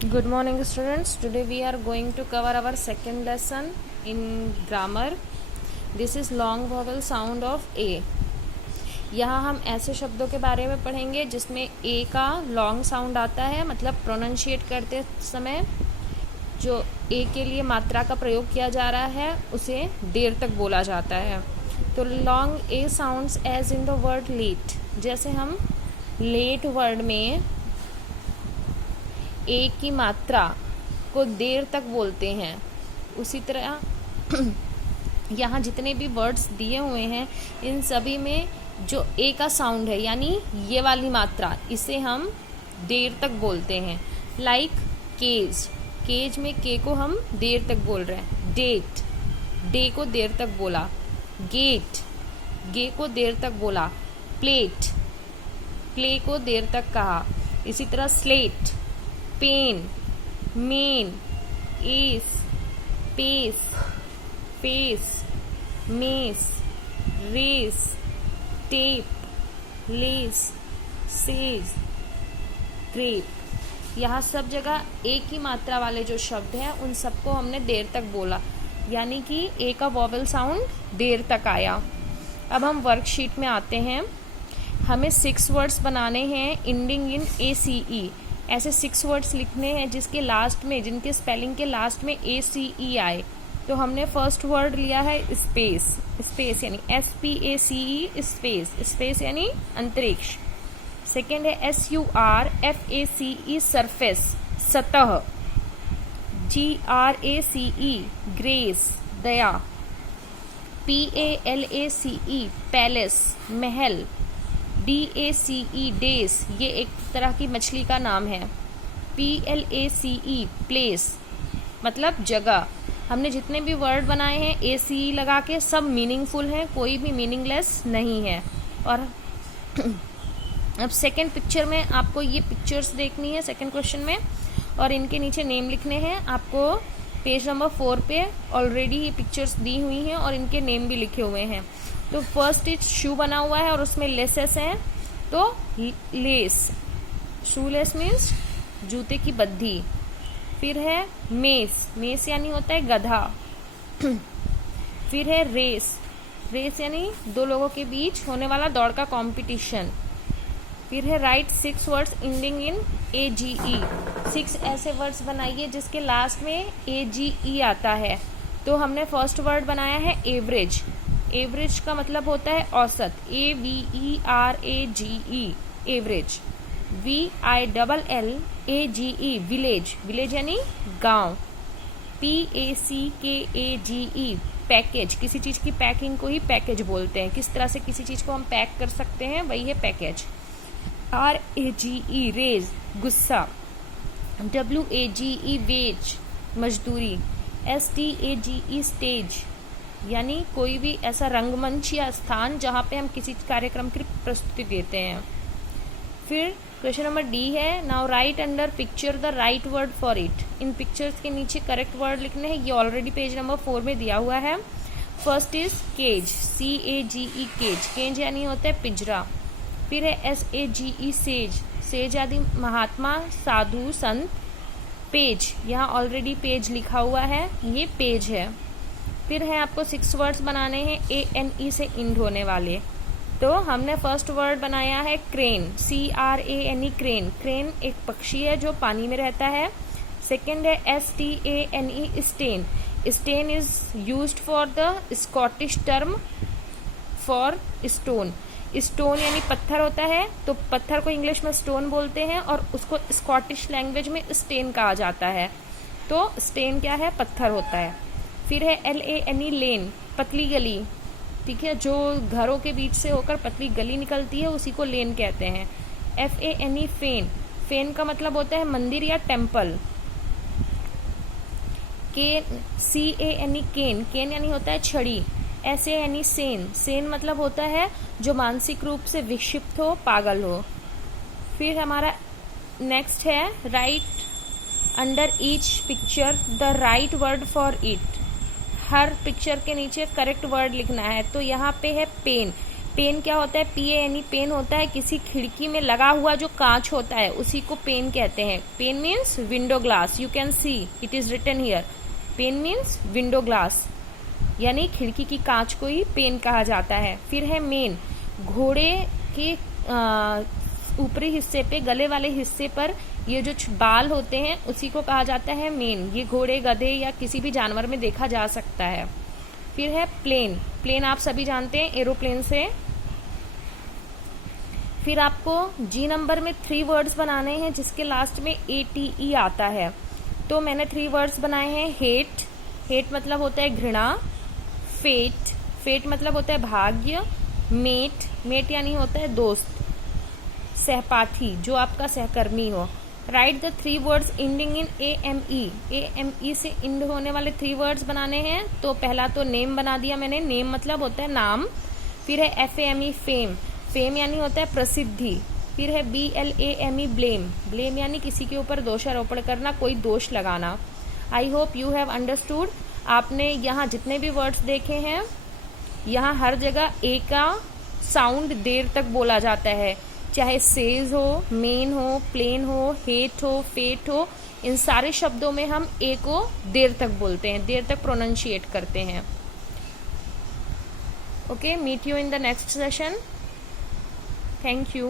Good morning, students. Today we are going to cover our second lesson in grammar. This is long vowel sound of A. यहाँ हम ऐसे शब्दों के बारे में पढ़ेंगे जिसमें A का लॉन्ग साउंड आता है, मतलब प्रोनाउंशिएट करते समय जो A के लिए मात्रा का प्रयोग किया जा रहा है उसे देर तक बोला जाता है। तो long A sounds as in the word late. जैसे हम लेट वर्ड में ए की मात्रा को देर तक बोलते हैं, उसी तरह यहाँ जितने भी वर्ड्स दिए हुए हैं इन सभी में जो ए का साउंड है यानी ये वाली मात्रा, इसे हम देर तक बोलते हैं। लाइक केज, केज में के को हम देर तक बोल रहे हैं। डेट, डे को देर तक बोला। गेट, गे को देर तक बोला। प्लेट, प्ले को देर तक कहा। इसी तरह slate, pane, mane, ace, pace, pace, mace, race, tape, lace, sage, crepe. यहाँ सब जगह एक ही मात्रा वाले जो शब्द हैं उन सबको हमने देर तक बोला, यानी कि ए का वॉवेल साउंड देर तक आया। अब हम वर्कशीट में आते हैं। हमें 6 वर्ड्स बनाने हैं एंडिंग इन ACE। ऐसे 6 वर्ड्स लिखने हैं जिसके लास्ट में, जिनके स्पेलिंग के लास्ट में ACE आए। तो हमने फर्स्ट वर्ड लिया है स्पेस। स्पेस यानी SPACE, स्पेस। स्पेस यानी अंतरिक्ष। सेकेंड है SURFACE, सरफेस, सतह। GRACE, ग्रेस, दया। PALACE, पैलेस, महल। DACE, डेस, ये एक तरह की मछली का नाम है। PLACE, प्लेस, मतलब जगह। हमने जितने भी वर्ड बनाए हैं ACE लगा के सब मीनिंगफुल हैं, कोई भी मीनिंगलेस नहीं है। और अब सेकंड पिक्चर में आपको ये पिक्चर्स देखनी है सेकंड क्वेश्चन में, और इनके नीचे नेम लिखने हैं। आपको पेज नंबर 4 पे ऑलरेडी ये पिक्चर्स दी हुई हैं और इनके नेम भी लिखे हुए हैं। तो फर्स्ट इज शू बना हुआ है और उसमें लेसेस हैं, तो लेस, शू लेस मीन्स जूते की बद्धी। फिर है मेस, मेस यानी होता है गधा। फिर है रेस, रेस यानी दो लोगों के बीच होने वाला दौड़ का कंपटीशन। फिर है right 6 words ending in AGE। 6 ऐसे वर्ड्स बनाइए जिसके लास्ट में AGE आता है। तो हमने फर्स्ट वर्ड बनाया है एवरेज। एवरेज का मतलब होता है औसत, AVERAGE, average. VILLAGE, village, village यानी गांव। PACKAGE, पैकेज, किसी चीज की पैकिंग को ही पैकेज बोलते हैं। किस तरह से किसी चीज को हम पैक कर सकते हैं वही है पैकेज। RAGE, रेज, गुस्सा। WAGE, वेज, मजदूरी। STAGE, स्टेज, यानी कोई भी ऐसा रंगमंच या स्थान जहाँ पे हम किसी कार्यक्रम की प्रस्तुति देते हैं। फिर क्वेश्चन नंबर D है, now right under picture the right word for it. In pictures के नीचे करेक्ट वर्ड लिखने हैं, ये ऑलरेडी पेज नंबर 4 में दिया हुआ है। First is cage, CAGE, cage, cage यानी होता है पिंजरा। फिर है SAGE, सेज, सेज यानी महात्मा, साधु, संत। पेज, यहाँ ऑलरेडी पेज लिखा हुआ है, ये पेज है। फिर है आपको 6 वर्ड्स बनाने हैं ANE से इंड होने वाले। तो हमने फर्स्ट वर्ड बनाया है क्रेन, CRANE, क्रेन। क्रेन एक पक्षी है जो पानी में रहता है। सेकेंड है STANE, stane. Stane is used for the Scottish term for stone. Stone यानी पत्थर होता है, तो पत्थर को इंग्लिश में स्टोन बोलते हैं और उसको स्कॉटिश लैंग्वेज में स्टेन कहा जाता है। तो स्टेन क्या है, पत्थर होता है। फिर है LANE, लेन, पतली गली, ठीक है, जो घरों के बीच से होकर पतली गली निकलती है उसी को लेन कहते हैं। FANE, फेन, फेन का मतलब होता है मंदिर या टेम्पल। CANE, केन, केन यानी होता है छड़ी। SANE, सेन, सेन मतलब होता है जो मानसिक रूप से विक्षिप्त हो, पागल हो। फिर हमारा नेक्स्ट है right under each picture the right word for it. Her picture के नीचे करेक्ट वर्ड लिखना है। तो यहाँ पे है पेन, पेन क्या होता है? PANE, पेन होता है किसी खिड़की में लगा हुआ जो कांच होता है, उसी को पेन कहते हैं। Pane means window glass, you can see it is written here. Pane means window glass, यानी खिड़की की कांच को ही पेन कहा जाता है। फिर है मेन, घोड़े के ऊपरी हिस्से पे, गले वाले हिस्से पर ये जो बाल होते हैं उसी को कहा जाता है मेन। ये घोड़े, गधे या किसी भी जानवर में देखा जा सकता है। फिर है प्लेन, प्लेन आप सभी जानते हैं एरोप्लेन से। फिर आपको G नंबर में 3 वर्ड्स बनाने हैं जिसके लास्ट में ATE आता है। तो मैंने 3 वर्ड्स बनाए हैं। हेट, हेट मतलब होता है घृणा। फेट, फेट मतलब होता है भाग्य। मेट, मेट यानी होता है दोस्त। सहपाठी, जो आपका सहकर्मी हो। Right the 3 words ending in AME, AME से इंड होने वाले 3 वर्ड्स बनाने हैं। तो पहला तो नेम बना दिया मैंने, नेम मतलब होता है नाम। फिर है FAME, फेम, फेम यानी होता है प्रसिद्धि। फिर है BLAME, ब्लेम, ब्लेम यानी किसी के ऊपर दोषारोपण करना, कोई दोष लगाना। I hope you have understood. आपने यहाँ जितने भी वर्ड्स देखे हैं, यहाँ हर जगह ए का साउंड देर तक बोला जाता है, चाहे सेज हो, मेन हो, प्लेन हो, हेट हो, फेट हो, इन सारे शब्दों में हम ए को देर तक बोलते हैं, देर तक प्रोनाउंशिएट करते हैं। Okay, meet you in the next session. Thank you.